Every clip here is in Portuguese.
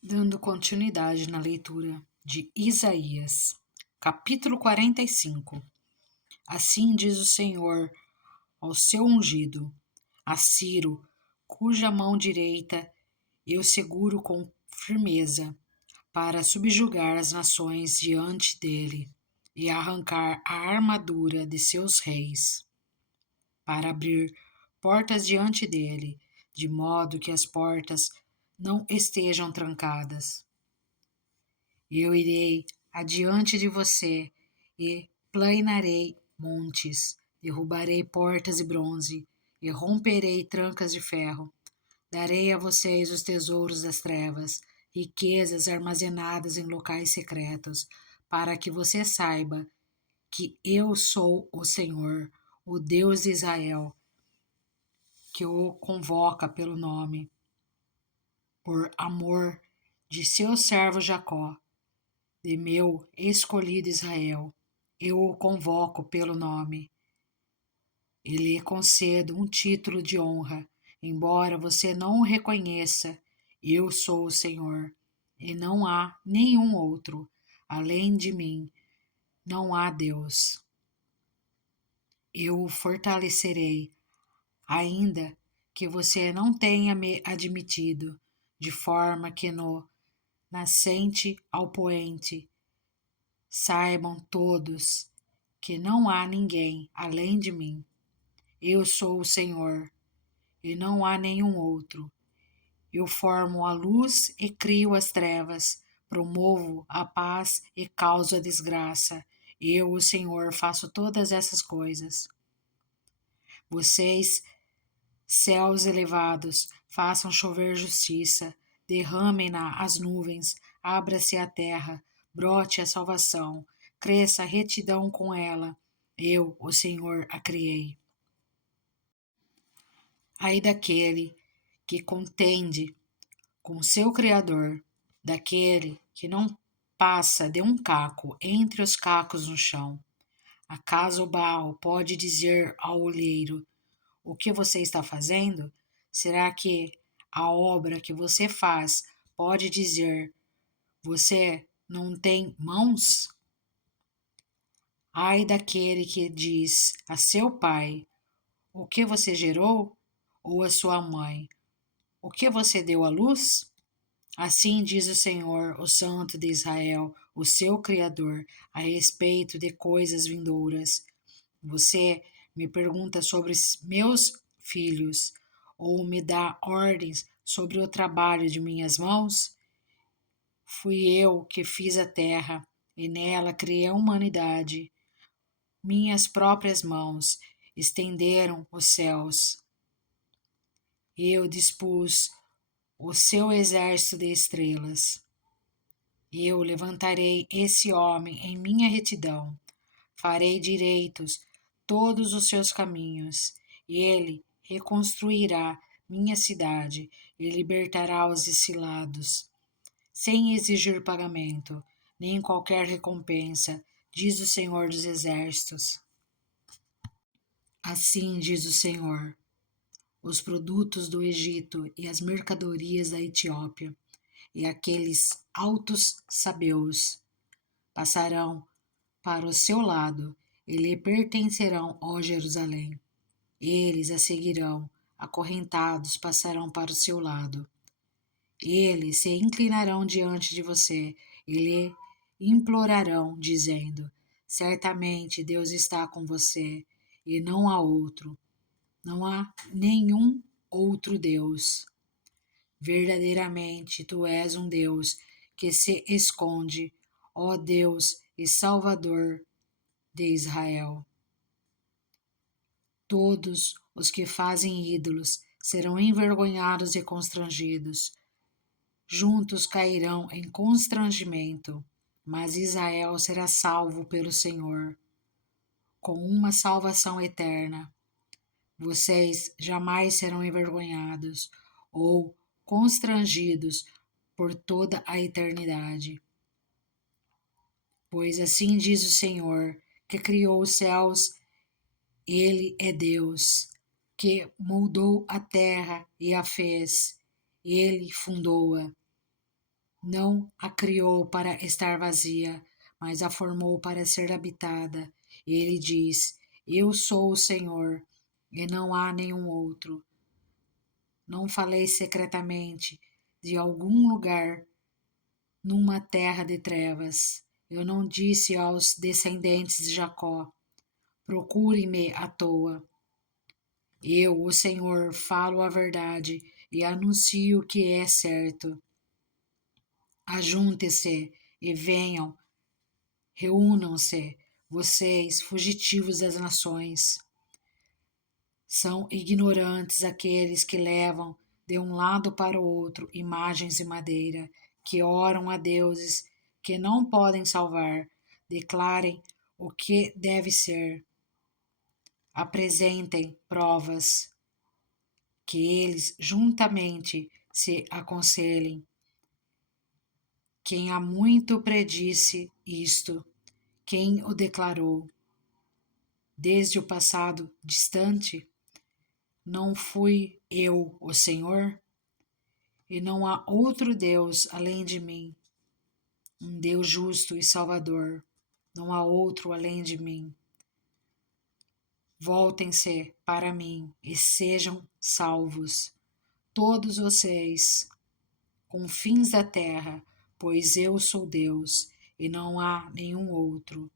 Dando continuidade na leitura de Isaías, capítulo 45. Assim diz o Senhor ao seu ungido, a Ciro, cuja mão direita eu seguro com firmeza, para subjugar as nações diante dele e arrancar a armadura de seus reis, para abrir portas diante dele, de modo que as portas não estejam trancadas. Eu irei adiante de você e planarei montes, derrubarei portas de bronze e romperei trancas de ferro. Darei a vocês os tesouros das trevas, riquezas armazenadas em locais secretos, para que você saiba que eu sou o Senhor, o Deus de Israel, que o convoca pelo nome, por amor de seu servo Jacó, de meu escolhido Israel. Eu o convoco pelo nome e lhe concedo um título de honra, embora você não o reconheça. Eu sou o Senhor, e não há nenhum outro. Além de mim, não há Deus. Eu o fortalecerei, ainda que você não tenha me admitido, de forma que no nascente ao poente saibam todos que não há ninguém além de mim. Eu sou o Senhor, e não há nenhum outro. Eu formo a luz e crio as trevas, promovo a paz e causo a desgraça. Eu, o Senhor, faço todas essas coisas. Vocês, céus elevados, façam chover justiça, derramem-na as nuvens, abra-se a terra, brote a salvação, cresça a retidão com ela. Eu, o Senhor, a criei. Ai daquele que contende com seu Criador, daquele que não passa de um caco entre os cacos no chão. Acaso o barro pode dizer ao olheiro: o que você está fazendo? Será que a obra que você faz pode dizer: você não tem mãos? Ai daquele que diz a seu pai: o que você gerou? Ou a sua mãe: o que você deu à luz? Assim diz o Senhor, o Santo de Israel, o seu Criador, a respeito de coisas vindouras. Você me pergunta sobre meus filhos, ou me dá ordens sobre o trabalho de minhas mãos? Fui eu que fiz a terra, e nela criei a humanidade. Minhas próprias mãos estenderam os céus. Eu dispus o seu exército de estrelas. Eu levantarei esse homem em minha retidão, farei direitos todos os seus caminhos, e ele reconstruirá minha cidade e libertará os exilados, sem exigir pagamento, nem qualquer recompensa, diz o Senhor dos Exércitos. Assim diz o Senhor: os produtos do Egito e as mercadorias da Etiópia e aqueles altos sabeus passarão para o seu lado e lhe pertencerão, ó Jerusalém. Eles a seguirão, acorrentados passarão para o seu lado. Eles se inclinarão diante de você e lhe implorarão, dizendo: certamente Deus está com você, e não há outro. Não há nenhum outro Deus. Verdadeiramente tu és um Deus que se esconde, ó Deus e Salvador de Israel. Todos os que fazem ídolos serão envergonhados e constrangidos. Juntos cairão em constrangimento, mas Israel será salvo pelo Senhor, com uma salvação eterna. Vocês jamais serão envergonhados ou constrangidos por toda a eternidade. Pois assim diz o Senhor, que criou os céus. Ele é Deus, que moldou a terra e a fez. Ele fundou-a. Não a criou para estar vazia, mas a formou para ser habitada. Ele diz: Eu sou o Senhor, e não há nenhum outro. Não falei secretamente de algum lugar numa terra de trevas. Eu não disse aos descendentes de Jacó: Procure-me à toa. Eu, o Senhor, falo a verdade e anuncio o que é certo. Ajunte-se e venham, reúnam-se, vocês, fugitivos das nações. São ignorantes aqueles que levam de um lado para o outro imagens de madeira, que oram a deuses que não podem salvar. Declarem o que deve ser. Apresentem provas, que eles juntamente se aconselhem. Quem há muito predisse isto, quem o declarou? Desde o passado distante, não fui eu o Senhor? E não há outro Deus além de mim, um Deus justo e salvador. Não há outro além de mim. Voltem-se para mim e sejam salvos, todos vocês, confins da terra, pois eu sou Deus e não há nenhum outro.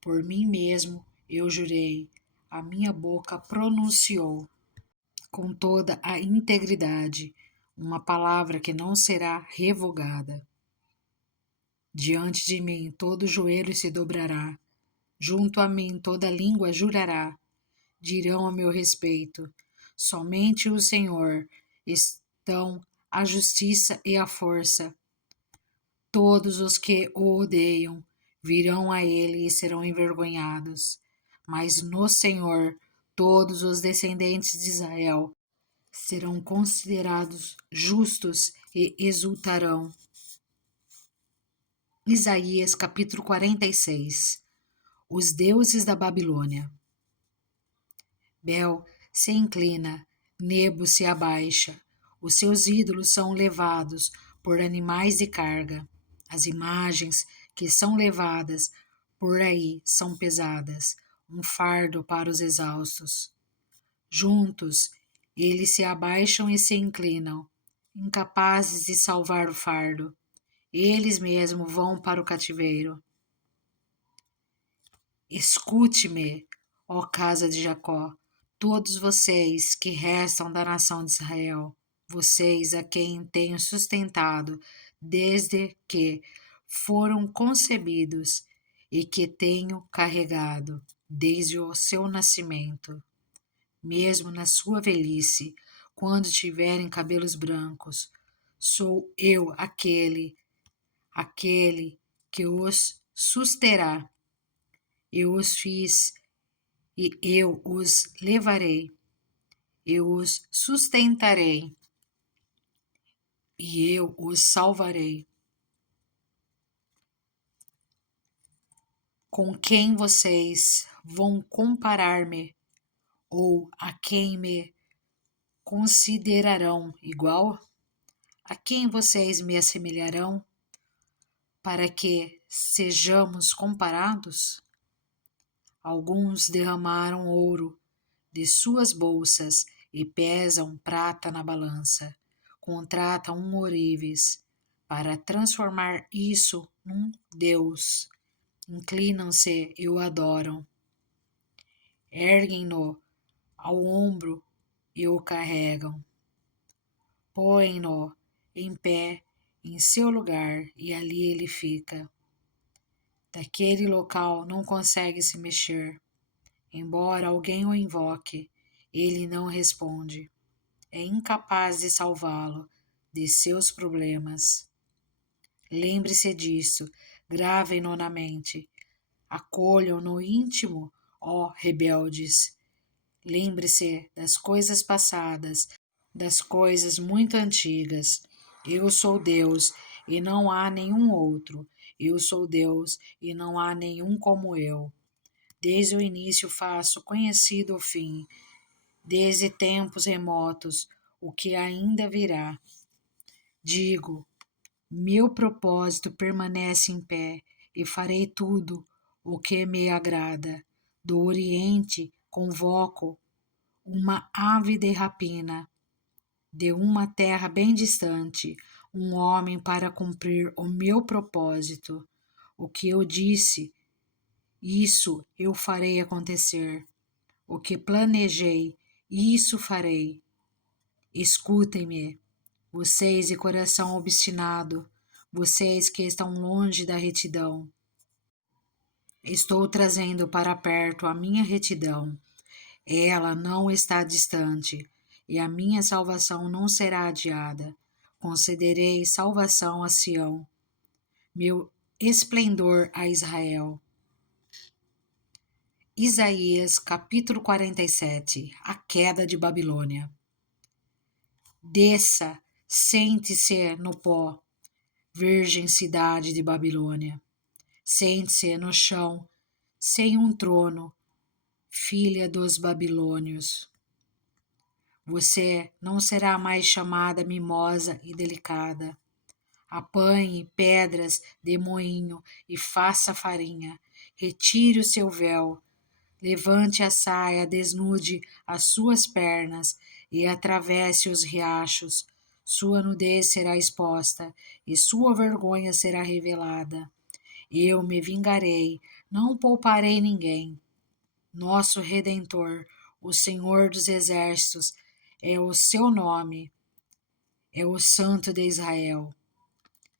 Por mim mesmo eu jurei, a minha boca pronunciou com toda a integridade uma palavra que não será revogada. Diante de mim todo joelho se dobrará, junto a mim toda língua jurará, dirão a meu respeito: somente o Senhor estão a justiça e a força. Todos os que o odeiam virão a ele e serão envergonhados. Mas no Senhor todos os descendentes de Israel serão considerados justos e exultarão. Isaías capítulo 46. Os deuses da Babilônia. Bel se inclina, Nebo se abaixa, os seus ídolos são levados por animais de carga. As imagens que são levadas por aí são pesadas, um fardo para os exaustos. Juntos, eles se abaixam e se inclinam, incapazes de salvar o fardo. Eles mesmos vão para o cativeiro. Escute-me, ó casa de Jacó, todos vocês que restam da nação de Israel, vocês a quem tenho sustentado desde que foram concebidos e que tenho carregado desde o seu nascimento, mesmo na sua velhice, quando tiverem cabelos brancos, sou eu aquele que os susterá. Eu os fiz e eu os levarei, eu os sustentarei e eu os salvarei. Com quem vocês vão comparar-me ou a quem me considerarão igual? A quem vocês me assemelharão para que sejamos comparados? Alguns derramaram ouro de suas bolsas e pesam prata na balança. Contratam um ourives para transformar isso num deus. Inclinam-se e o adoram. Erguem-no ao ombro e o carregam. Põem-no em pé em seu lugar e ali ele fica. Daquele local não consegue se mexer. Embora alguém o invoque, ele não responde. É incapaz de salvá-lo de seus problemas. Lembre-se disso, gravem-no na mente. Acolham no íntimo, ó rebeldes. Lembre-se das coisas passadas, das coisas muito antigas. Eu sou Deus e não há nenhum outro. Eu sou Deus e não há nenhum como eu. Desde o início faço conhecido o fim, desde tempos remotos, o que ainda virá. Digo, Meu propósito permanece em pé e farei tudo o que me agrada. Do Oriente convoco uma ave de rapina, de uma terra bem distante, um homem para cumprir o meu propósito. O que eu disse, isso eu farei acontecer. O que planejei, isso farei. Escutem-me, vocês de coração obstinado, vocês que estão longe da retidão. Estou trazendo para perto a minha retidão. Ela não está distante, e a minha salvação não será adiada. Concederei salvação a Sião, meu esplendor a Israel. Isaías capítulo 47. A queda de Babilônia. Desça, sente-se no pó, virgem cidade de Babilônia. Sente-se no chão, sem um trono, filha dos babilônios. Você não será mais chamada mimosa e delicada. Apanhe pedras de moinho e faça farinha. Retire o seu véu. Levante a saia, desnude as suas pernas e atravesse os riachos. Sua nudez será exposta e sua vergonha será revelada. Eu me vingarei, não pouparei ninguém. Nosso Redentor, o Senhor dos Exércitos, é o seu nome, é o Santo de Israel.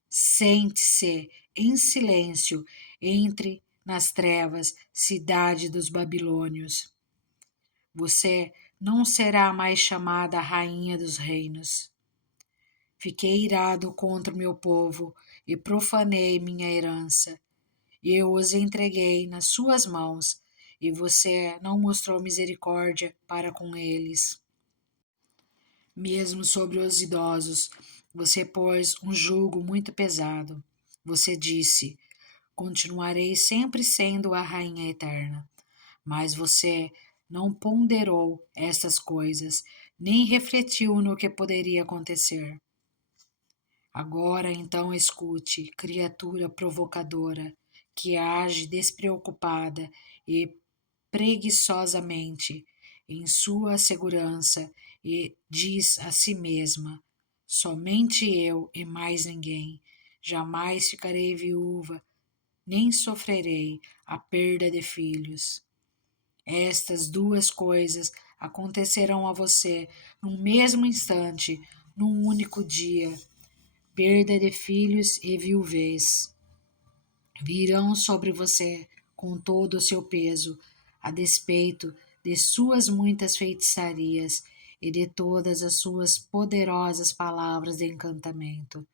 Sente-se em silêncio, entre nas trevas, cidade dos babilônios. Você não será mais chamada Rainha dos Reinos. Fiquei irado contra o meu povo e profanei minha herança. Eu os entreguei nas suas mãos, e você não mostrou misericórdia para com eles. Mesmo sobre os idosos, você pôs um jugo muito pesado. Você disse: continuarei sempre sendo a rainha eterna. Mas você não ponderou estas coisas, nem refletiu no que poderia acontecer. Agora então escute, criatura provocadora, que age despreocupada e preguiçosamente em sua segurança e diz a si mesma: somente eu e mais ninguém. Jamais ficarei viúva, nem sofrerei a perda de filhos. Estas duas coisas acontecerão a você no mesmo instante, num único dia: perda de filhos e viuvez. Virão sobre você com todo o seu peso, a despeito de suas muitas feitiçarias e de todas as suas poderosas palavras de encantamento.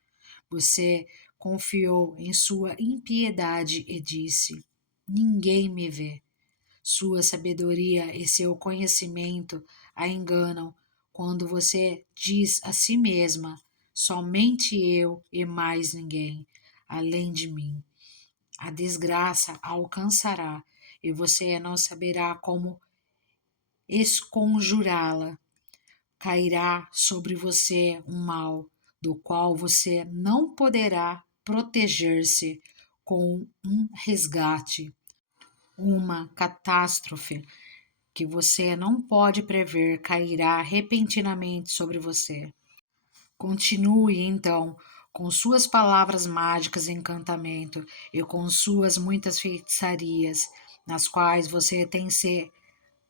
Você confiou em sua impiedade e disse: ninguém me vê. Sua sabedoria e seu conhecimento a enganam quando você diz a si mesma: somente eu e mais ninguém, além de mim. A desgraça a alcançará e você não saberá como esconjurá-la. Cairá sobre você um mal do qual você não poderá proteger-se com um resgate, uma catástrofe que você não pode prever cairá repentinamente sobre você. Continue, então, com suas palavras mágicas e encantamento e com suas muitas feitiçarias, nas quais você tem se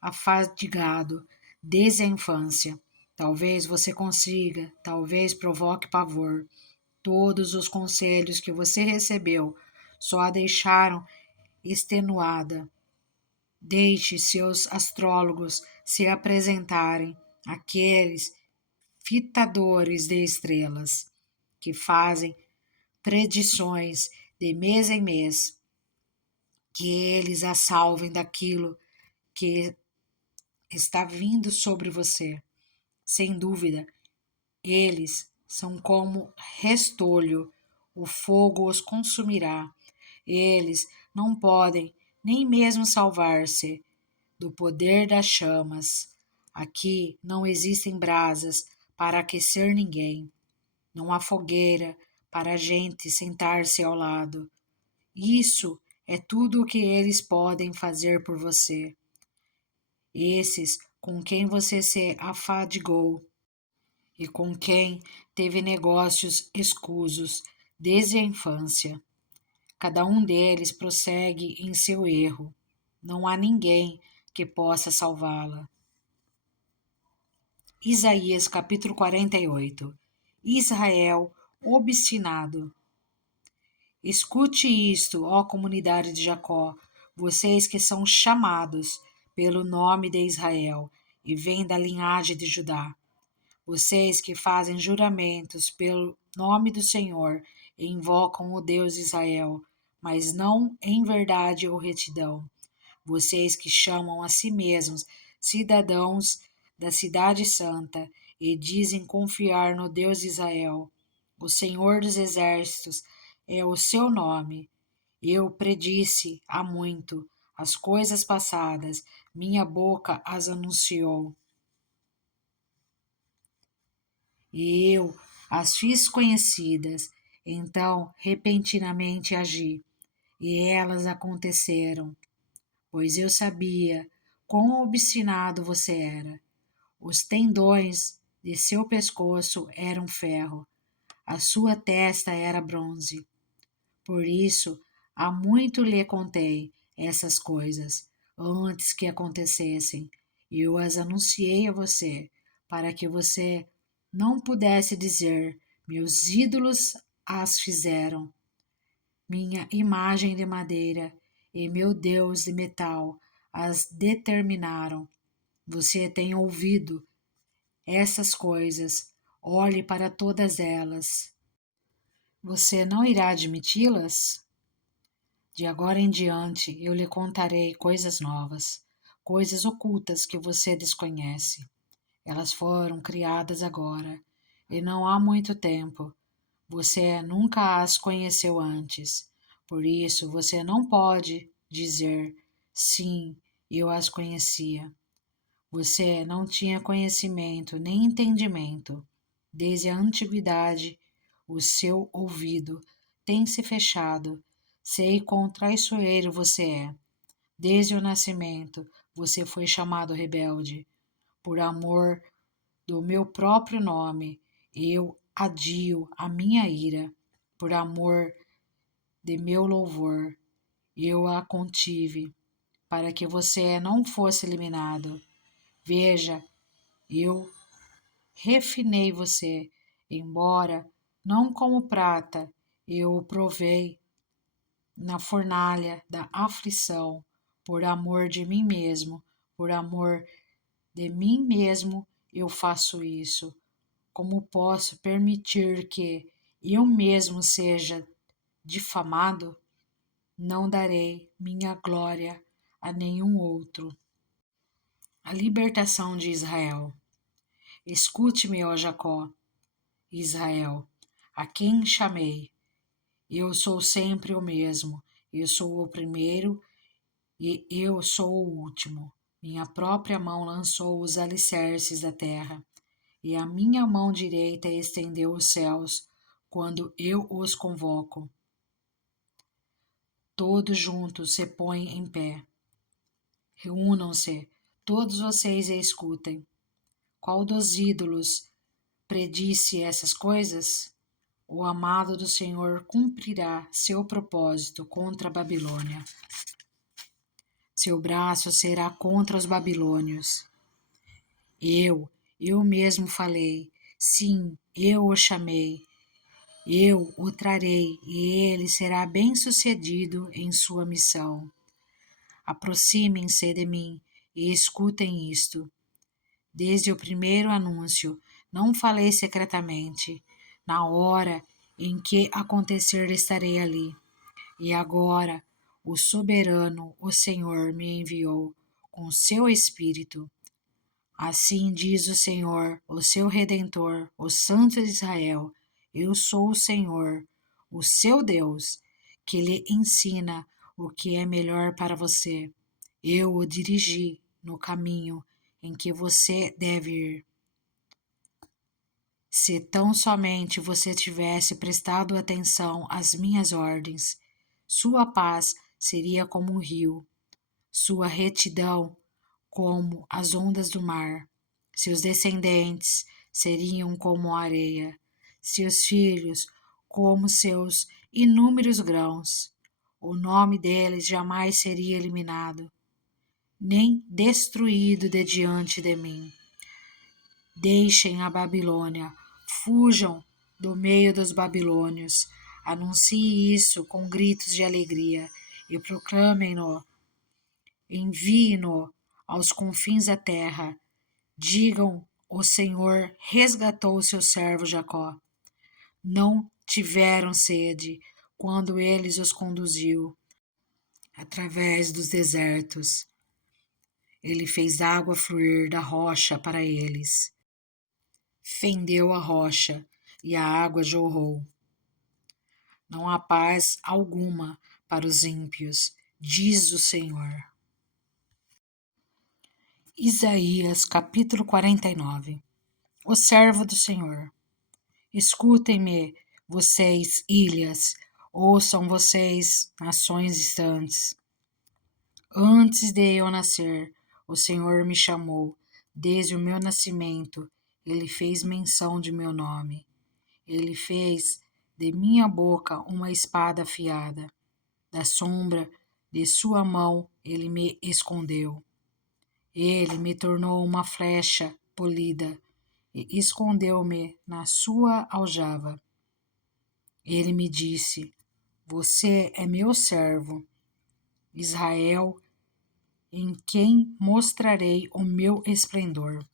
afadigado desde a infância. Talvez você consiga, talvez provoque pavor. Todos os conselhos que você recebeu só a deixaram extenuada. Deixe seus astrólogos se apresentarem, aqueles fitadores de estrelas, que fazem predições de mês em mês, que eles a salvem daquilo que está vindo sobre você. Sem dúvida, eles são como restolho, o fogo os consumirá. Eles não podem nem mesmo salvar-se do poder das chamas. Aqui não existem brasas para aquecer ninguém. Não há fogueira para a gente sentar-se ao lado. Isso é tudo o que eles podem fazer por você. Esses com quem você se afadigou e com quem teve negócios escusos desde a infância. Cada um deles prossegue em seu erro. Não há ninguém que possa salvá-la. Isaías capítulo 48. Israel obstinado. Escute isto, ó comunidade de Jacó, vocês que são chamados pelo nome de Israel e vêm da linhagem de Judá. Vocês que fazem juramentos pelo nome do Senhor e invocam o Deus de Israel, mas não em verdade ou retidão. Vocês que chamam a si mesmos cidadãos da cidade santa e dizem confiar no Deus de Israel. O Senhor dos exércitos é o seu nome. Eu predisse há muito as coisas passadas, minha boca as anunciou. E eu as fiz conhecidas. Então, repentinamente agi, e elas aconteceram, pois eu sabia quão obstinado você era. Os tendões de seu pescoço eram ferro, a sua testa era bronze. Por isso, há muito lhe contei essas coisas, antes que acontecessem, e eu as anunciei a você, para que você não pudesse dizer: meus ídolos as fizeram, minha imagem de madeira e meu Deus de metal as determinaram. Você tem ouvido essas coisas, olhe para todas elas. Você não irá admiti-las? De agora em diante eu lhe contarei coisas novas, coisas ocultas que você desconhece. Elas foram criadas agora, e não há muito tempo. Você nunca as conheceu antes. Por isso você não pode dizer, sim, eu as conhecia. Você não tinha conhecimento nem entendimento. Desde a antiguidade, o seu ouvido tem se fechado. Sei quão traiçoeiro você é. Desde o nascimento, você foi chamado rebelde. Por amor do meu próprio nome, eu adio a minha ira. Por amor de meu louvor, eu a contive, para que você não fosse eliminado. Veja, eu refinei você, embora não como prata, eu o provei na fornalha da aflição, por amor de mim mesmo, por amor de mim mesmo eu faço isso. Como posso permitir que eu mesmo seja difamado? Não darei minha glória a nenhum outro. A libertação de Israel. Escute-me, ó Jacó, Israel, a quem chamei. Eu sou sempre o mesmo. Eu sou o primeiro e eu sou o último. Minha própria mão lançou os alicerces da terra, e a minha mão direita estendeu os céus quando eu os convoco. Todos juntos se põem em pé. Reúnam-se, todos vocês, e escutem. Qual dos ídolos predisse essas coisas? O amado do Senhor cumprirá seu propósito contra a Babilônia. Seu braço será contra os babilônios. Eu mesmo falei, sim, eu o chamei. Eu o trarei e ele será bem-sucedido em sua missão. Aproximem-se de mim e escutem isto. Desde o primeiro anúncio, não falei secretamente. Na hora em que acontecer, estarei ali. E agora, o soberano, o Senhor, me enviou com seu Espírito. Assim diz o Senhor, o seu Redentor, o Santo de Israel: eu sou o Senhor, o seu Deus, que lhe ensina o que é melhor para você. Eu o dirigi no caminho em que você deve ir. Se tão somente você tivesse prestado atenção às minhas ordens, sua paz seria como um rio, sua retidão como as ondas do mar. Seus descendentes seriam como a areia, seus filhos como seus inúmeros grãos. O nome deles jamais seria eliminado, nem destruído de diante de mim. Deixem a Babilônia, fujam do meio dos babilônios. Anuncie isso com gritos de alegria e proclamem-no. Envie-no aos confins da terra. Digam: o Senhor resgatou o seu servo Jacó. Não tiveram sede quando ele os conduziu através dos desertos. Ele fez água fluir da rocha para eles. Fendeu a rocha e a água jorrou. Não há paz alguma para os ímpios, diz o Senhor. Isaías capítulo 49. O servo do Senhor. Escutem-me, vocês, ilhas, ouçam vocês, nações distantes. Antes de eu nascer, o Senhor me chamou, desde o meu nascimento, ele fez menção de meu nome. Ele fez de minha boca uma espada afiada. Da sombra de sua mão ele me escondeu. Ele me tornou uma flecha polida e escondeu-me na sua aljava. Ele me disse: você é meu servo, Israel, em quem mostrarei o meu esplendor.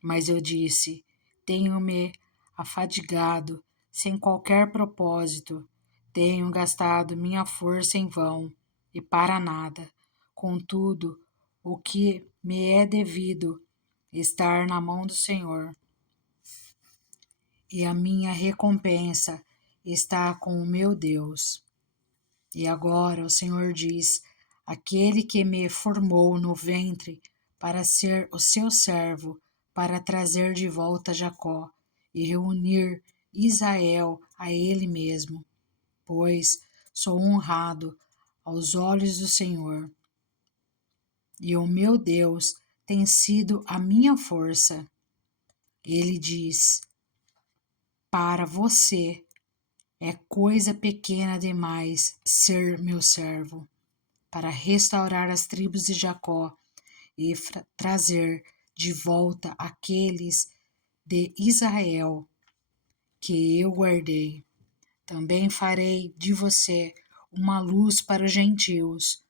Mas eu disse: tenho-me afadigado sem qualquer propósito, tenho gastado minha força em vão e para nada. Contudo, o que me é devido estar na mão do Senhor, e a minha recompensa está com o meu Deus. E agora o Senhor diz: aquele que me formou no ventre para ser o seu servo, para trazer de volta Jacó e reunir Israel a ele mesmo, pois sou honrado aos olhos do Senhor, e o meu Deus tem sido a minha força. Ele diz: para você é coisa pequena demais ser meu servo, para restaurar as tribos de Jacó e trazer de volta aqueles de Israel que eu guardei. Também farei de você uma luz para os gentios,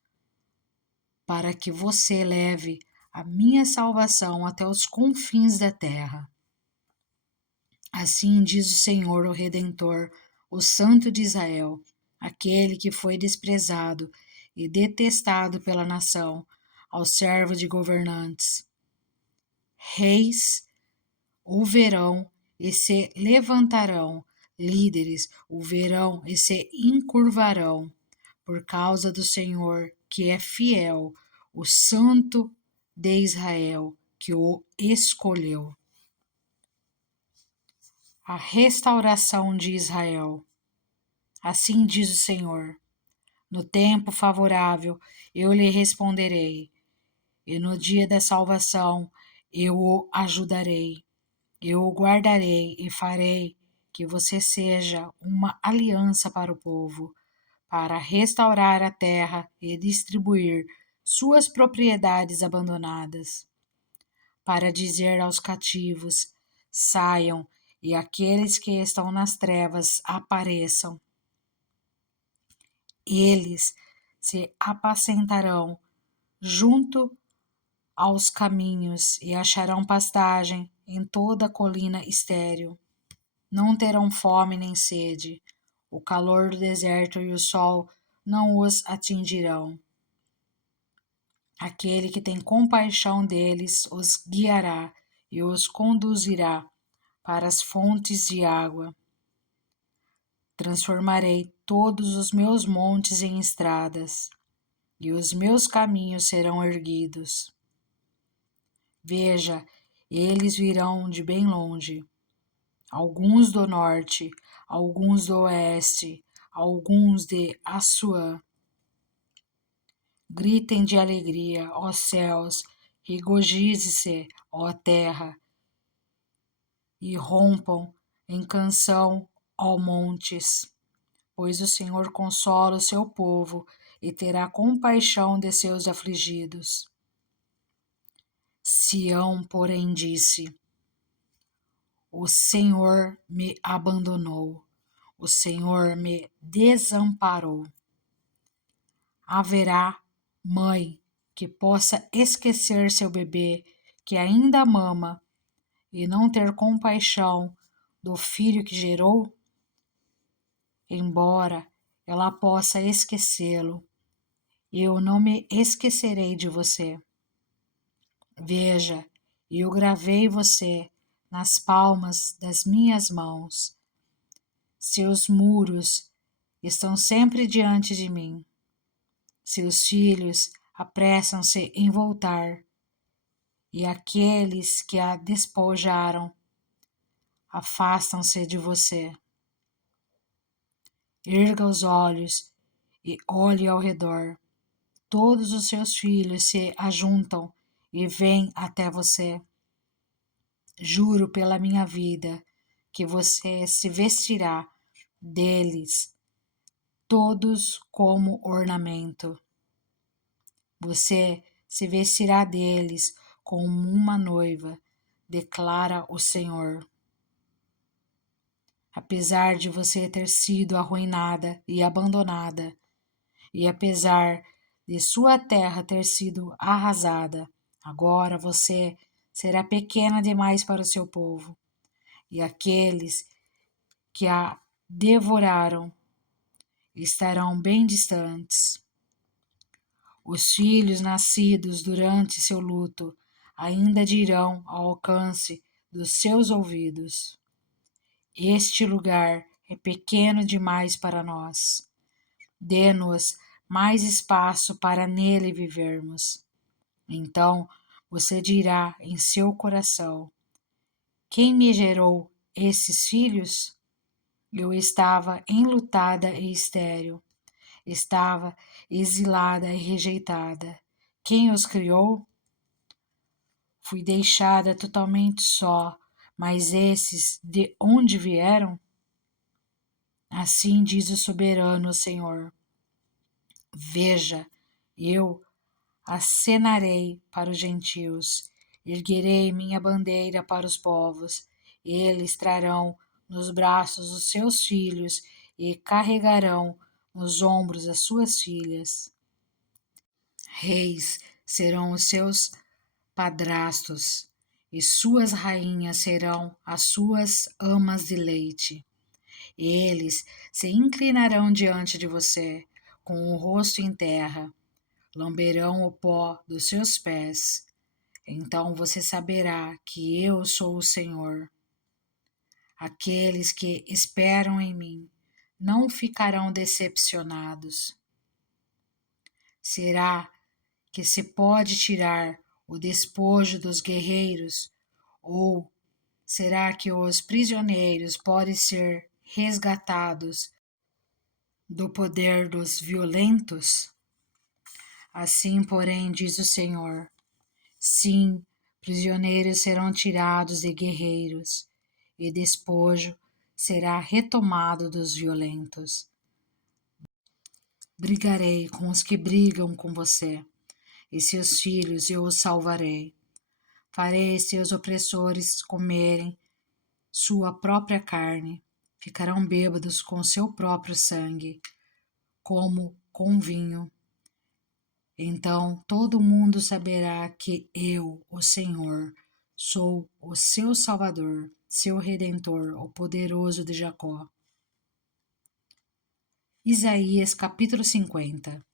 para que você leve a minha salvação até os confins da terra. Assim diz o Senhor, o Redentor, o Santo de Israel, aquele que foi desprezado e detestado pela nação, ao servo de governantes. Reis o verão e se levantarão, líderes o verão e se encurvarão, por causa do Senhor, que é fiel, o Santo de Israel, que o escolheu. A restauração de Israel. Assim diz o Senhor: no tempo favorável eu lhe responderei, e no dia da salvação eu o ajudarei. Eu o guardarei e farei que você seja uma aliança para o povo, para restaurar a terra e distribuir suas propriedades abandonadas, para dizer aos cativos: saiam, e aqueles que estão nas trevas apareçam. Eles se apacentarão junto aos caminhos e acharão pastagem em toda a colina estéril. Não terão fome nem sede. O calor do deserto e o sol não os atingirão. Aquele que tem compaixão deles os guiará e os conduzirá para as fontes de água. Transformarei todos os meus montes em estradas, e os meus caminhos serão erguidos. Veja, eles virão de bem longe. alguns do norte, alguns do oeste, alguns de Assuã. Gritem de alegria, ó céus, regozije-se, ó terra, e rompam em canção, ó montes, pois o Senhor consola o seu povo e terá compaixão de seus afligidos. Sião, porém, disse: O Senhor me abandonou, o Senhor me desamparou. Haverá mãe que possa esquecer seu bebê que ainda mama e não ter compaixão do filho que gerou? Embora ela possa esquecê-lo, eu não me esquecerei de você. Veja, eu gravei você nas palmas das minhas mãos. Seus muros estão sempre diante de mim. Seus filhos apressam-se em voltar, e aqueles que a despojaram afastam-se de você. Erga os olhos e olhe ao redor. Todos os seus filhos se ajuntam e vêm até você. Juro pela minha vida que você se vestirá deles, todos como ornamento. Você se vestirá deles como uma noiva, declara o Senhor. Apesar de você ter sido arruinada e abandonada, e apesar de sua terra ter sido arrasada, agora você será pequena demais para o seu povo, e aqueles que a devoraram estarão bem distantes. Os filhos nascidos durante seu luto ainda dirão ao alcance dos seus ouvidos: Este lugar é pequeno demais para nós. Dê-nos mais espaço para nele vivermos. Então você dirá em seu coração: Quem me gerou esses filhos? Eu estava enlutada e estéril. Estava exilada e rejeitada. Quem os criou? Fui deixada totalmente só, mas esses de onde vieram? Assim diz o soberano Senhor. Veja, eu acenarei para os gentios, erguerei minha bandeira para os povos. Eles trarão nos braços os seus filhos e carregarão nos ombros as suas filhas. Reis serão os seus padrastos, e suas rainhas serão as suas amas de leite. Eles se inclinarão diante de você, com o rosto em terra, lamberão o pó dos seus pés. Então você saberá que eu sou o Senhor. Aqueles que esperam em mim não ficarão decepcionados. Será que se pode tirar o despojo dos guerreiros? Ou será que os prisioneiros podem ser resgatados do poder dos violentos? Assim, porém, diz o Senhor: sim, prisioneiros serão tirados de guerreiros, e despojo será retomado dos violentos. Brigarei com os que brigam com você, e seus filhos eu os salvarei. Farei seus opressores comerem sua própria carne, ficarão bêbados com seu próprio sangue, como com vinho. Então todo mundo saberá que eu, o Senhor, sou o seu Salvador, seu Redentor, o poderoso de Jacó. Isaías capítulo 50.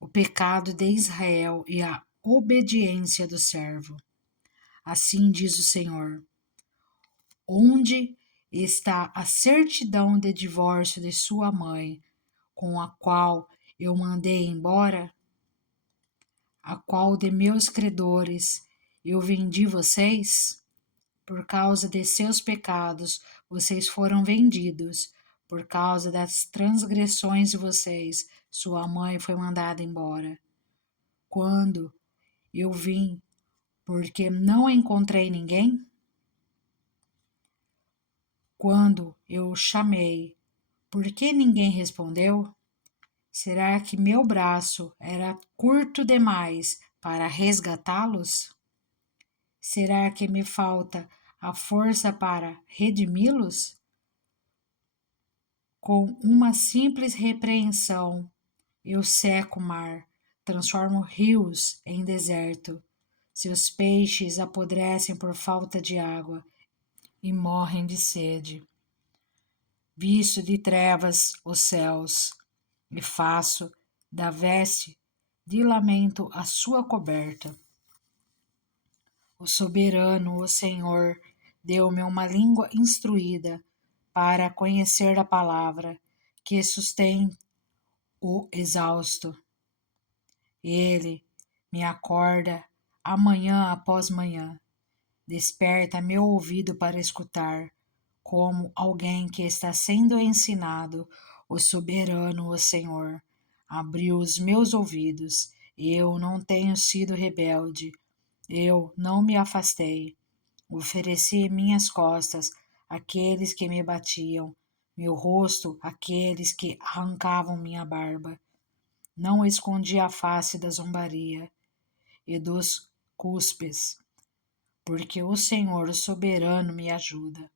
O pecado de Israel e a obediência do servo. Assim diz o Senhor: Onde está a certidão de divórcio de sua mãe, com a qual eu mandei embora? A qual de meus credores eu vendi vocês? Por causa de seus pecados, vocês foram vendidos. Por causa das transgressões de vocês, sua mãe foi mandada embora. Quando eu vim, porque não encontrei ninguém? Quando eu chamei, por que ninguém respondeu? Será que meu braço era curto demais para resgatá-los? Será que me falta a força para redimi-los? Com uma simples repreensão, eu seco o mar, transformo rios em deserto. Seus peixes apodrecem por falta de água e morrem de sede. Visto de trevas os céus, e faço da veste de lamento a sua coberta. O soberano, o Senhor, deu-me uma língua instruída para conhecer a palavra que sustém o exausto. Ele me acorda amanhã após manhã, desperta meu ouvido para escutar, como alguém que está sendo ensinado. O soberano, o Senhor, abriu os meus ouvidos. Eu não tenho sido rebelde, eu não me afastei. Ofereci minhas costas àqueles que me batiam, meu rosto àqueles que arrancavam minha barba. Não escondi a face da zombaria e dos cuspes, porque o Senhor, o soberano, me ajuda.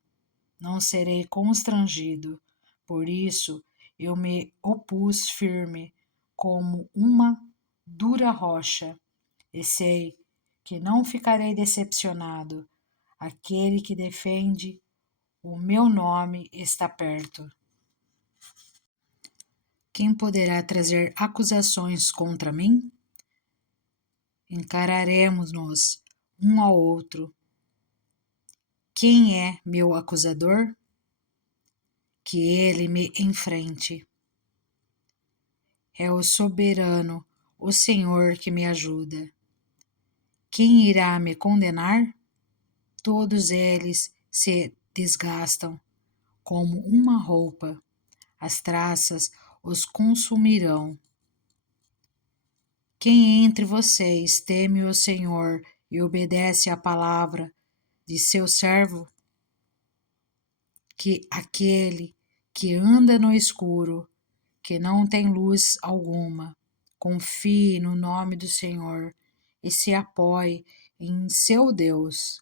Não serei constrangido, por isso eu me opus firme como uma dura rocha, e sei que não ficarei decepcionado. Aquele que defende o meu nome está perto. Quem poderá trazer acusações contra mim? Encararemos-nos um ao outro. Quem é meu acusador? Que ele me enfrente. É o soberano, o Senhor, que me ajuda. Quem irá me condenar? Todos eles se desgastam como uma roupa, as traças os consumirão. Quem entre vocês teme o Senhor e obedece à palavra de seu servo? Que aquele que anda no escuro, que não tem luz alguma, confie no nome do Senhor e se apoie em seu Deus.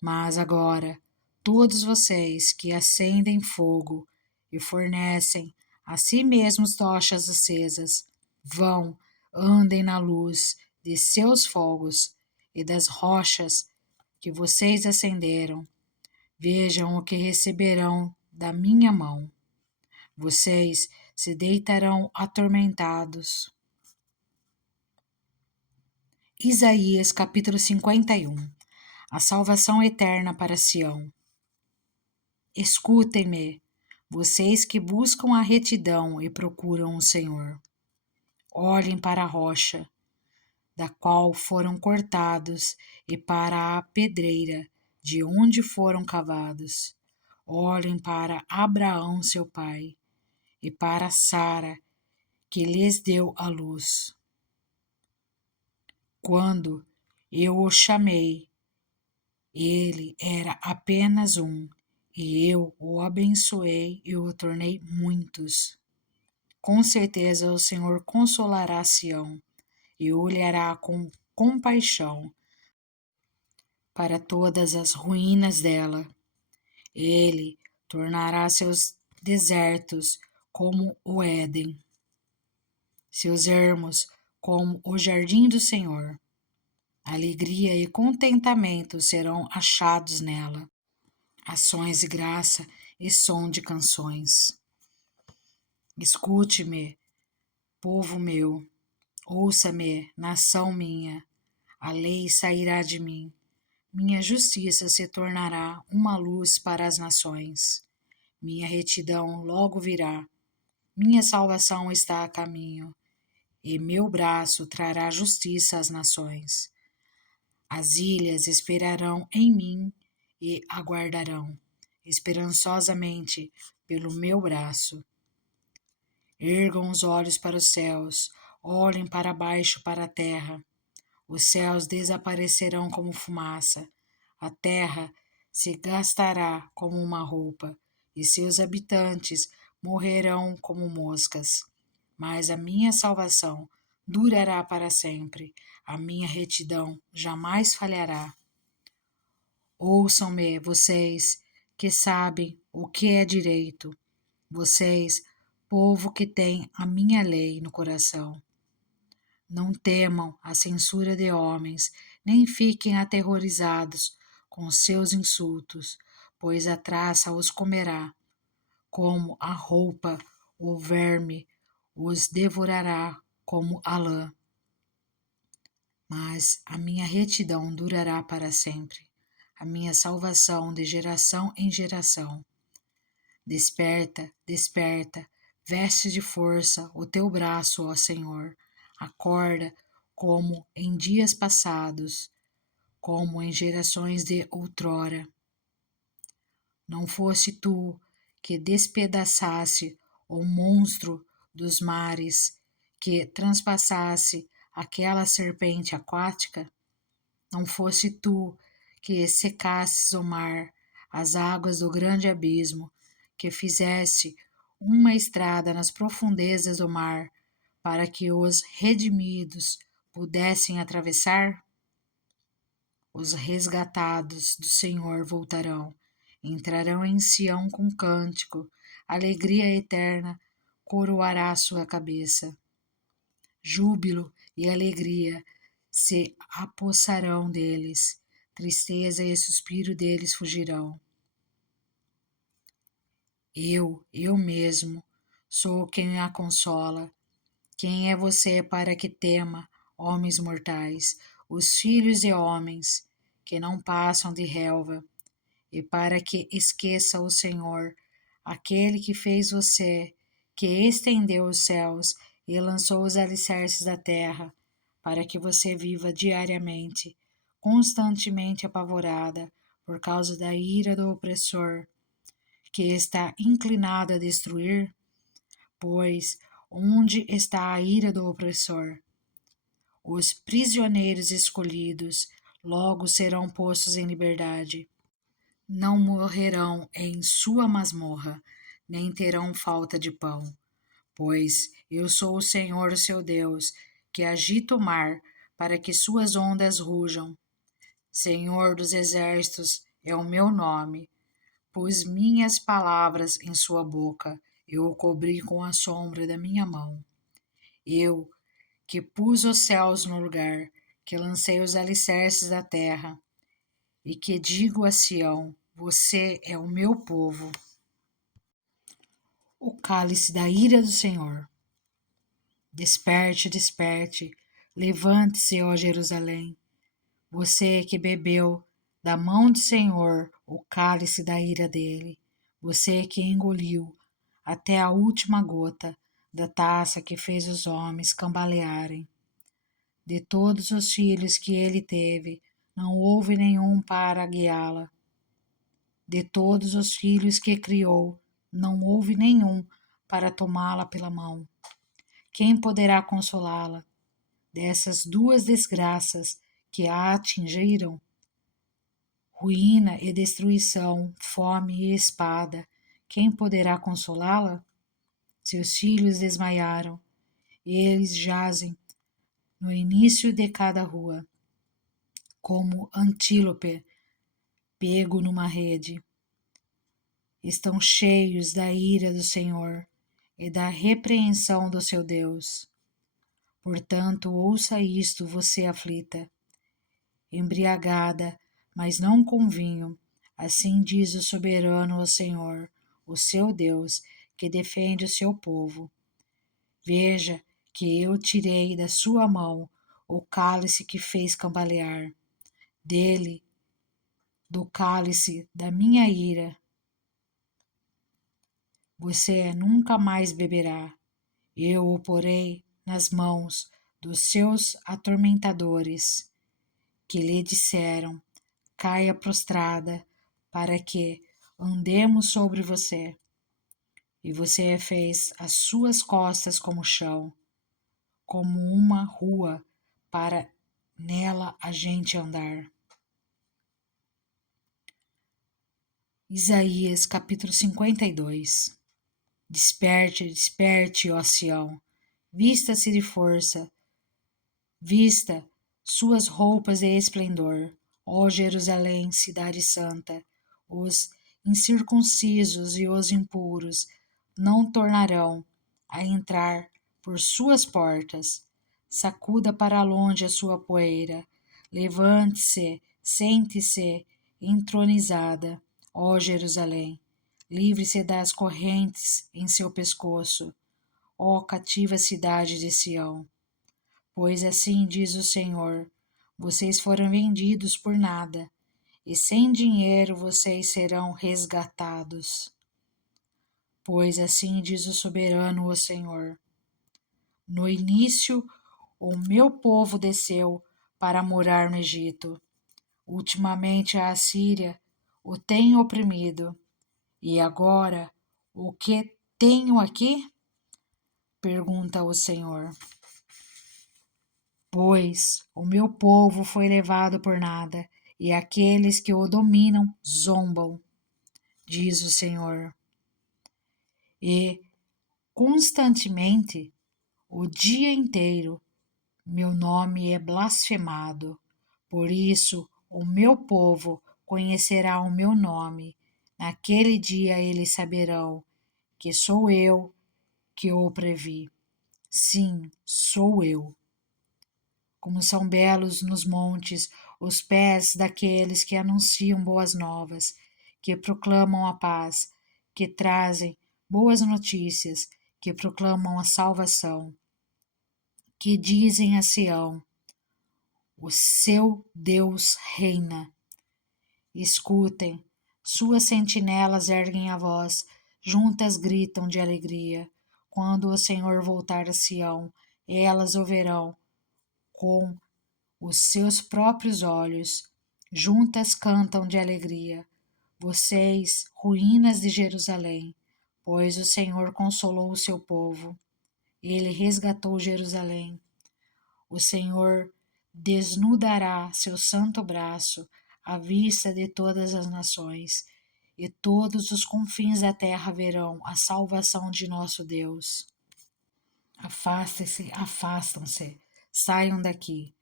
Mas agora, todos vocês que acendem fogo e fornecem a si mesmos tochas acesas, vão, andem na luz de seus fogos e das rochas que vocês acenderam. Vejam o que receberão da minha mão. Vocês se deitarão atormentados. Isaías capítulo 51. A salvação eterna para Sião. Escutem-me, vocês que buscam a retidão e procuram o Senhor. Olhem para a rocha, da qual foram cortados, e para a pedreira, de onde foram cavados. Olhem para Abraão, seu pai, e para Sara, que lhes deu a luz. Quando eu o chamei, ele era apenas um, e eu o abençoei e o tornei muitos. Com certeza o Senhor consolará Sião e olhará com compaixão para todas as ruínas dela. Ele tornará seus desertos como o Éden, seus ermos como o jardim do Senhor. Alegria e contentamento serão achados nela, ações de graça e som de canções. Escute-me, povo meu, ouça-me, nação minha, a lei sairá de mim, minha justiça se tornará uma luz para as nações, minha retidão logo virá, minha salvação está a caminho, e meu braço trará justiça às nações. As ilhas esperarão em mim e aguardarão, esperançosamente, pelo meu braço. Ergam os olhos para os céus, olhem para baixo para a terra. Os céus desaparecerão como fumaça, a terra se gastará como uma roupa, e seus habitantes morrerão como moscas. Mas a minha salvação durará para sempre, a minha retidão jamais falhará. Ouçam-me, vocês que sabem o que é direito, vocês, povo que tem a minha lei no coração. Não temam a censura de homens, nem fiquem aterrorizados com seus insultos, pois a traça os comerá, como a roupa, o verme os devorará como a lã. Mas a minha retidão durará para sempre, a minha salvação de geração em geração. Desperta, desperta, veste de força o teu braço, ó Senhor. Acorda como em dias passados, como em gerações de outrora. Não fosse tu que despedaçasse o monstro dos mares, que transpassasse aquela serpente aquática? Não fosse tu que secasses o mar, as águas do grande abismo, que fizesse uma estrada nas profundezas do mar, para que os redimidos pudessem atravessar? Os resgatados do Senhor voltarão, entrarão em Sião com cântico, alegria eterna coroará sua cabeça. Júbilo e alegria se apossarão deles, tristeza e suspiro deles fugirão. Eu mesmo, sou quem a consola. Quem é você para que tema, homens mortais, os filhos de homens, que não passam de relva, e para que esqueça o Senhor, aquele que fez você, que estendeu os céus e lançou os alicerces da terra, para que você viva diariamente, constantemente apavorada, por causa da ira do opressor, que está inclinado a destruir? Pois onde está a ira do opressor? Os prisioneiros escolhidos logo serão postos em liberdade. Não morrerão em sua masmorra, nem terão falta de pão. Pois eu sou o Senhor, seu Deus, que agita o mar para que suas ondas rujam. Senhor dos exércitos é o meu nome. Pus minhas palavras em sua boca, eu o cobri com a sombra da minha mão. Eu, que pus os céus no lugar, que lancei os alicerces da terra, e que digo a Sião: você é o meu povo. O cálice da ira do Senhor. Desperte, desperte, levante-se, ó Jerusalém, você que bebeu da mão do Senhor o cálice da ira dele, você que engoliu até a última gota da taça que fez os homens cambalearem. De todos os filhos que ele teve, não houve nenhum para guiá-la. De todos os filhos que criou, não houve nenhum para tomá-la pela mão. Quem poderá consolá-la dessas duas desgraças que a atingiram? Ruína e destruição, fome e espada. Quem poderá consolá-la? Seus filhos desmaiaram, eles jazem no início de cada rua, como antílope pego numa rede. Estão cheios da ira do Senhor e da repreensão do seu Deus. Portanto, ouça isto, você aflita, embriagada, mas não com vinho. Assim diz o soberano, o Senhor, o seu Deus, que defende o seu povo. Veja que eu tirei da sua mão o cálice que fez cambalear. Dele, do cálice da minha ira, você nunca mais beberá. Eu o porei nas mãos dos seus atormentadores, que lhe disseram: caia prostrada, para que andemos sobre você. E você fez as suas costas como chão, como uma rua para nela a gente andar. Isaías capítulo 52. Desperte, desperte, ó Sião, vista-se de força, vista suas roupas de esplendor, ó Jerusalém, cidade santa. Os incircuncisos e os impuros não tornarão a entrar por suas portas. Sacuda para longe a sua poeira, levante-se, sente-se entronizada, ó Jerusalém. Livre-se das correntes em seu pescoço, ó cativa cidade de Sião. Pois assim diz o Senhor: vocês foram vendidos por nada, e sem dinheiro vocês serão resgatados. Pois assim diz o soberano, o Senhor: no início, o meu povo desceu para morar no Egito. Ultimamente a Assíria o tem oprimido. E agora, o que tenho aqui? Pergunta o Senhor. Pois o meu povo foi levado por nada, e aqueles que o dominam zombam, diz o Senhor. E constantemente, o dia inteiro, meu nome é blasfemado. Por isso, o meu povo conhecerá o meu nome. Naquele dia eles saberão que sou eu que o previ. Sim, sou eu. Como são belos nos montes os pés daqueles que anunciam boas novas, que proclamam a paz, que trazem boas notícias, que proclamam a salvação, que dizem a Sião: o seu Deus reina. Escutem, suas sentinelas erguem a voz, juntas gritam de alegria. Quando o Senhor voltar a Sião, elas o verão com os seus próprios olhos. Juntas cantam de alegria. Vocês, ruínas de Jerusalém, pois o Senhor consolou o seu povo. Ele resgatou Jerusalém. O Senhor desnudará seu santo braço à vista de todas as nações, e todos os confins da terra verão a salvação de nosso Deus. Afastem-se, afastam-se, saiam daqui.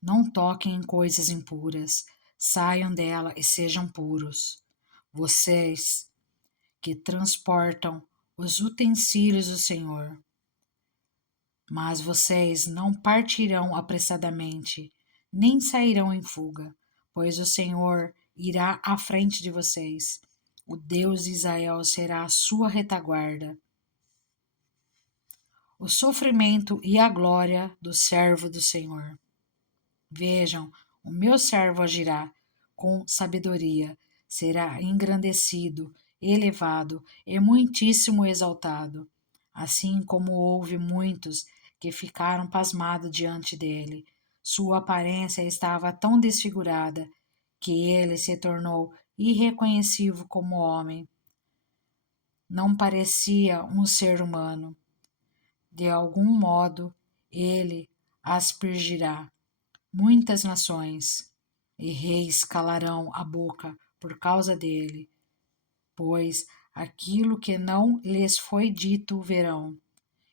Não toquem em coisas impuras, saiam dela e sejam puros. Vocês que transportam os utensílios do Senhor. Mas vocês não partirão apressadamente, nem sairão em fuga, pois o Senhor irá à frente de vocês. O Deus de Israel será a sua retaguarda. O sofrimento e a glória do servo do Senhor. Vejam, o meu servo agirá com sabedoria, será engrandecido, elevado e muitíssimo exaltado. Assim como houve muitos que ficaram pasmados diante dele, sua aparência estava tão desfigurada que ele se tornou irreconhecível como homem. Não parecia um ser humano. De algum modo, ele aspergirá muitas nações, e reis calarão a boca por causa dele, pois aquilo que não lhes foi dito verão,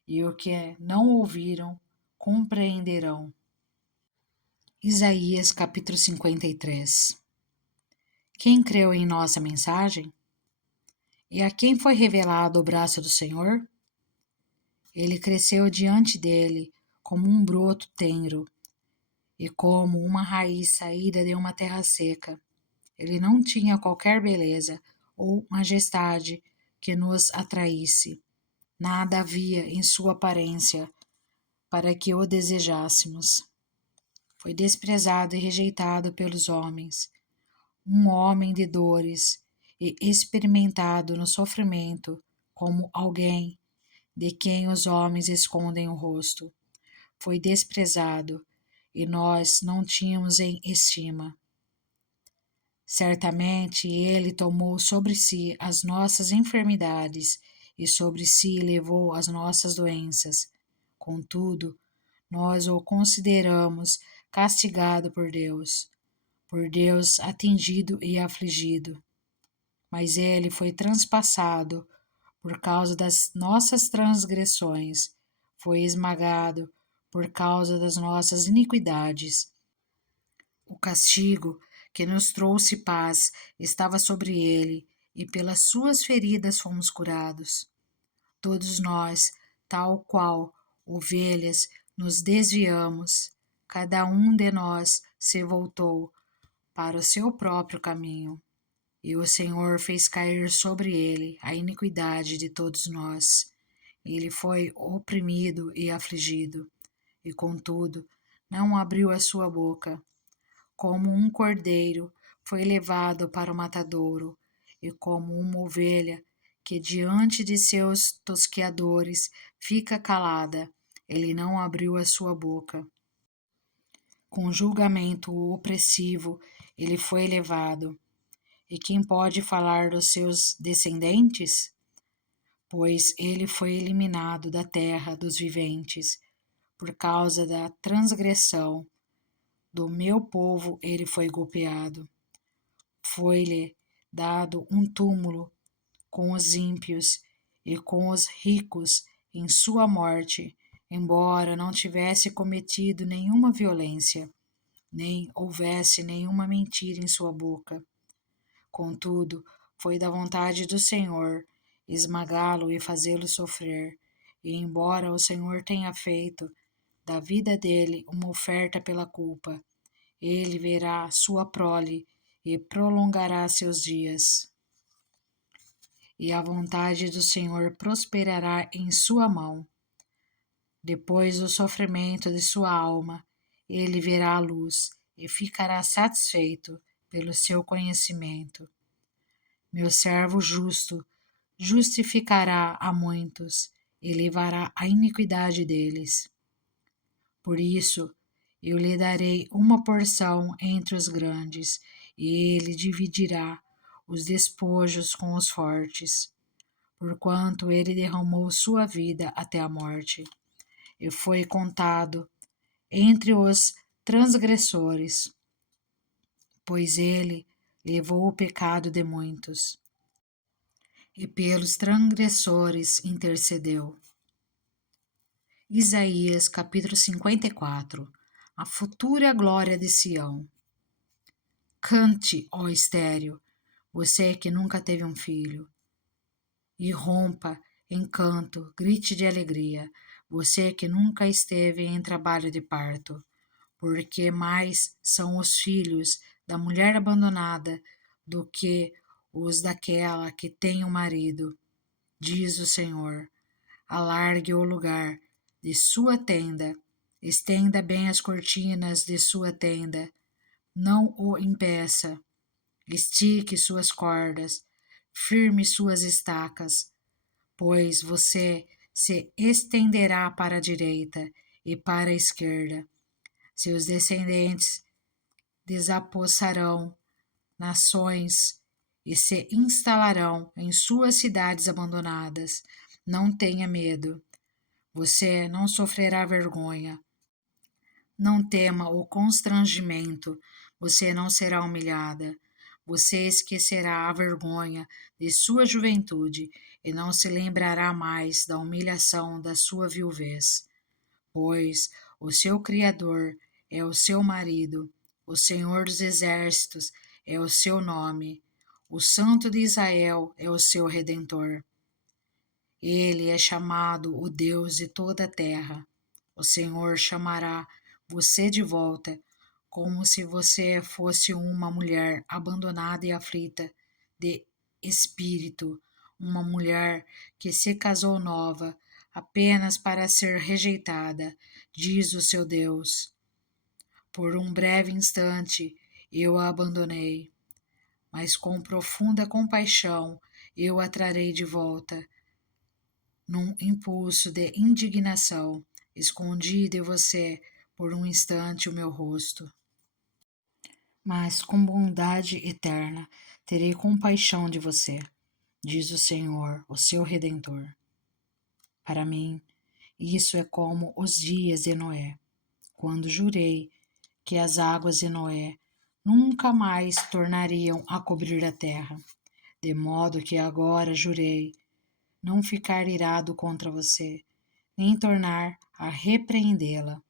e o que não ouviram compreenderão. Isaías capítulo 53. Quem creu em nossa mensagem? E a quem foi revelado o braço do Senhor? Ele cresceu diante dele como um broto tenro, e como uma raiz saída de uma terra seca. Ele não tinha qualquer beleza ou majestade que nos atraísse. Nada havia em sua aparência para que o desejássemos. Foi desprezado e rejeitado pelos homens, um homem de dores e experimentado no sofrimento, como alguém de quem os homens escondem o rosto. Foi desprezado, e nós não tínhamos em estima. Certamente ele tomou sobre si as nossas enfermidades e sobre si levou as nossas doenças. Contudo, nós o consideramos castigado por Deus atingido e afligido. Mas ele foi transpassado por causa das nossas transgressões, foi esmagado por causa das nossas iniquidades. O castigo que nos trouxe paz estava sobre ele, e pelas suas feridas fomos curados. Todos nós, tal qual ovelhas, nos desviamos, cada um de nós se voltou para o seu próprio caminho, e o Senhor fez cair sobre ele a iniquidade de todos nós. Ele foi oprimido e afligido, e contudo não abriu a sua boca. Como um cordeiro foi levado para o matadouro, e como uma ovelha que diante de seus tosqueadores fica calada, ele não abriu a sua boca. Com julgamento opressivo ele foi levado. E quem pode falar dos seus descendentes? Pois ele foi eliminado da terra dos viventes, por causa da transgressão do meu povo ele foi golpeado. Foi-lhe dado um túmulo com os ímpios e com os ricos em sua morte, embora não tivesse cometido nenhuma violência, nem houvesse nenhuma mentira em sua boca. Contudo, foi da vontade do Senhor esmagá-lo e fazê-lo sofrer, e embora o Senhor tenha feito da vida dele uma oferta pela culpa, ele verá sua prole e prolongará seus dias. E a vontade do Senhor prosperará em sua mão. Depois do sofrimento de sua alma, ele verá a luz e ficará satisfeito pelo seu conhecimento. Meu servo justo justificará a muitos e levará a iniquidade deles. Por isso, eu lhe darei uma porção entre os grandes, e ele dividirá os despojos com os fortes, porquanto ele derramou sua vida até a morte, e foi contado entre os transgressores, pois ele levou o pecado de muitos, e pelos transgressores intercedeu. Isaías capítulo 54. A futura glória de Sião. Cante, ó estéril, você que nunca teve um filho, e rompa em canto, grite de alegria, você que nunca esteve em trabalho de parto, porque mais são os filhos da mulher abandonada do que os daquela que tem um marido, diz o Senhor. Alargue o lugar de sua tenda, estenda bem as cortinas de sua tenda, não o impeça, estique suas cordas, firme suas estacas, pois você se estenderá para a direita e para a esquerda. Seus descendentes desapossarão nações e se instalarão em suas cidades abandonadas. Não tenha medo. Você não sofrerá vergonha. Não tema o constrangimento. Você não será humilhada. Você esquecerá a vergonha de sua juventude e não se lembrará mais da humilhação da sua viuvez. Pois o seu Criador é o seu marido, o Senhor dos Exércitos é o seu nome, o Santo de Israel é o seu Redentor. Ele é chamado o Deus de toda a terra. O Senhor chamará você de volta, como se você fosse uma mulher abandonada e aflita de espírito, uma mulher que se casou nova, apenas para ser rejeitada, diz o seu Deus. Por um breve instante eu a abandonei, mas com profunda compaixão eu a trarei de volta. Num impulso de indignação, escondi de você por um instante o meu rosto, mas com bondade eterna terei compaixão de você, diz o Senhor, o seu Redentor. Para mim, isso é como os dias de Noé, quando jurei que as águas de Noé nunca mais tornariam a cobrir a terra, de modo que agora jurei não ficar irado contra você, nem tornar a repreendê-la.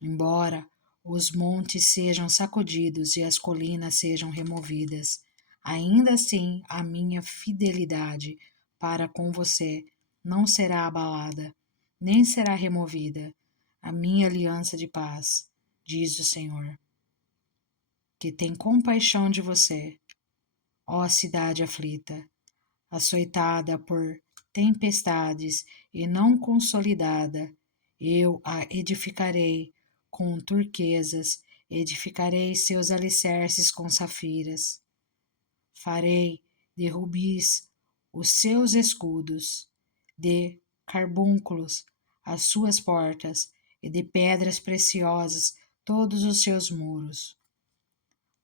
Embora os montes sejam sacudidos e as colinas sejam removidas, ainda assim a minha fidelidade para com você não será abalada, nem será removida. A minha aliança de paz, diz o Senhor, que tem compaixão de você, ó cidade aflita, açoitada por tempestades e não consolidada, eu a edificarei com turquesas, edificarei seus alicerces com safiras, farei de rubis os seus escudos, de carbúnculos as suas portas, e de pedras preciosas todos os seus muros.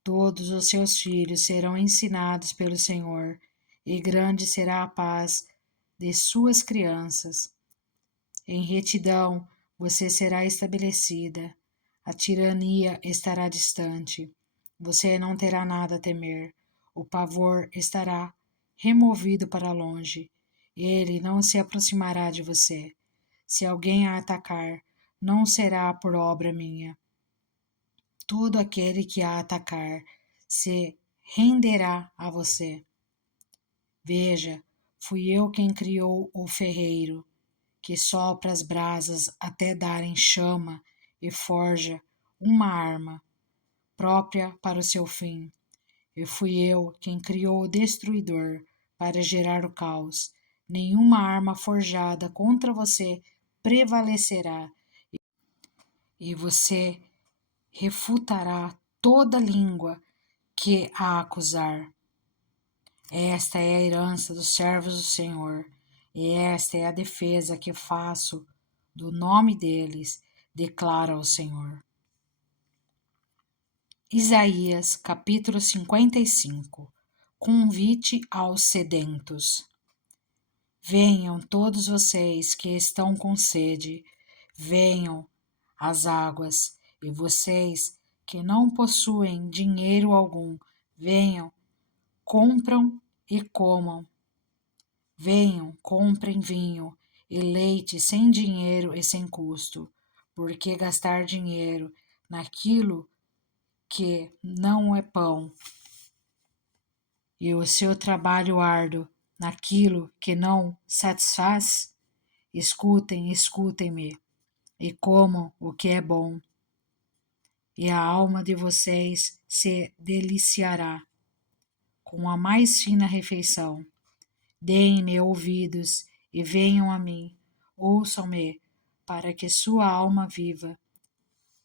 Todos os seus filhos serão ensinados pelo Senhor, e grande será a paz de suas crianças. Em retidão você será estabelecida, a tirania estará distante, você não terá nada a temer, o pavor estará removido para longe, ele não se aproximará de você. Se alguém a atacar, não será por obra minha. Todo aquele que a atacar se renderá a você. Veja, fui eu quem criou o ferreiro, que sopra as brasas até darem chama e forja uma arma própria para o seu fim. E fui eu quem criou o destruidor para gerar o caos. Nenhuma arma forjada contra você prevalecerá, e você refutará toda língua que a acusar. Esta é a herança dos servos do Senhor, e esta é a defesa que faço do nome deles, declara o Senhor. Isaías, capítulo 55. Convite aos sedentos. Venham todos vocês que estão com sede, venham às águas, e vocês que não possuem dinheiro algum, venham, compram e comam. Venham, comprem vinho e leite sem dinheiro e sem custo, porque gastar dinheiro naquilo que não é pão e o seu trabalho árduo naquilo que não satisfaz? Escutem, escutem-me e comam o que é bom, e a alma de vocês se deliciará com a mais fina refeição. Deem-me ouvidos e venham a mim, ouçam-me, para que sua alma viva.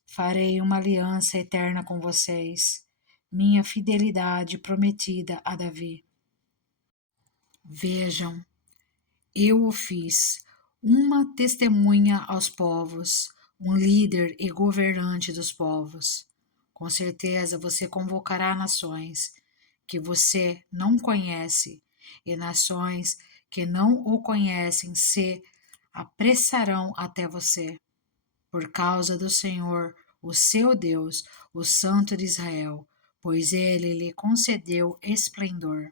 Farei uma aliança eterna com vocês, minha fidelidade prometida a Davi. Vejam, eu o fiz, uma testemunha aos povos, um líder e governante dos povos. Com certeza você convocará nações que você não conhece, e nações que não o conhecem se apressarão até você, por causa do Senhor, o seu Deus, o Santo de Israel, pois ele lhe concedeu esplendor.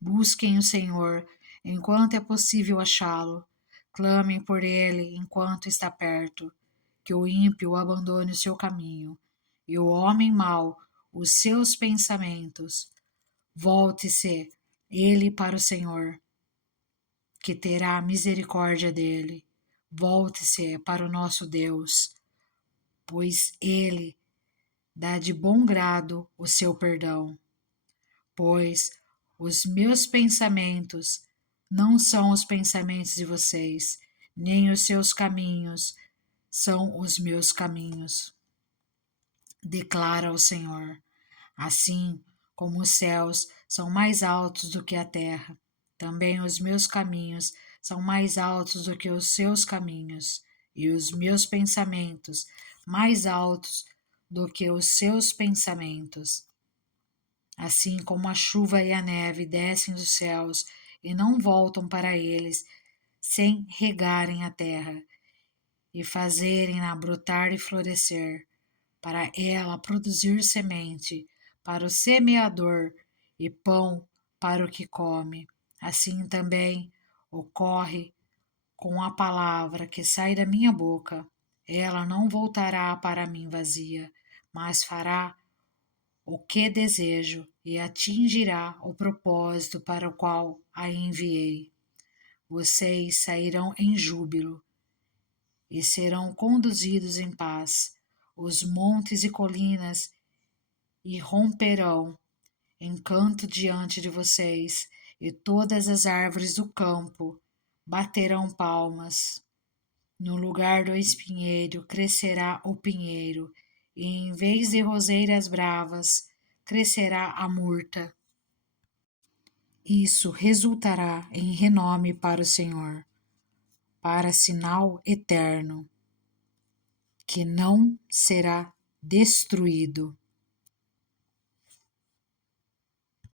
Busquem o Senhor enquanto é possível achá-lo, clamem por ele enquanto está perto, que o ímpio abandone o seu caminho, e o homem mau os seus pensamentos. Volte-se ele para o Senhor, que terá misericórdia dele. Volte-se para o nosso Deus, pois ele dá de bom grado o seu perdão. Pois os meus pensamentos não são os pensamentos de vocês, nem os seus caminhos são os meus caminhos, declara o Senhor. Assim como os céus são mais altos do que a terra, também os meus caminhos são mais altos do que os seus caminhos, e os meus pensamentos mais altos do que os seus pensamentos. Assim como a chuva e a neve descem dos céus e não voltam para eles, sem regarem a terra e fazerem-na brotar e florescer, para ela produzir semente para o semeador e pão para o que come. Assim também ocorre com a palavra que sai da minha boca. Ela não voltará para mim vazia, mas fará o que desejo e atingirá o propósito para o qual a enviei. Vocês sairão em júbilo e serão conduzidos em paz. Os montes e colinas irromperão em canto diante de vocês, e todas as árvores do campo baterão palmas. No lugar do espinheiro crescerá o pinheiro, e em vez de roseiras bravas, crescerá a murta. Isso resultará em renome para o Senhor, para sinal eterno, que não será destruído.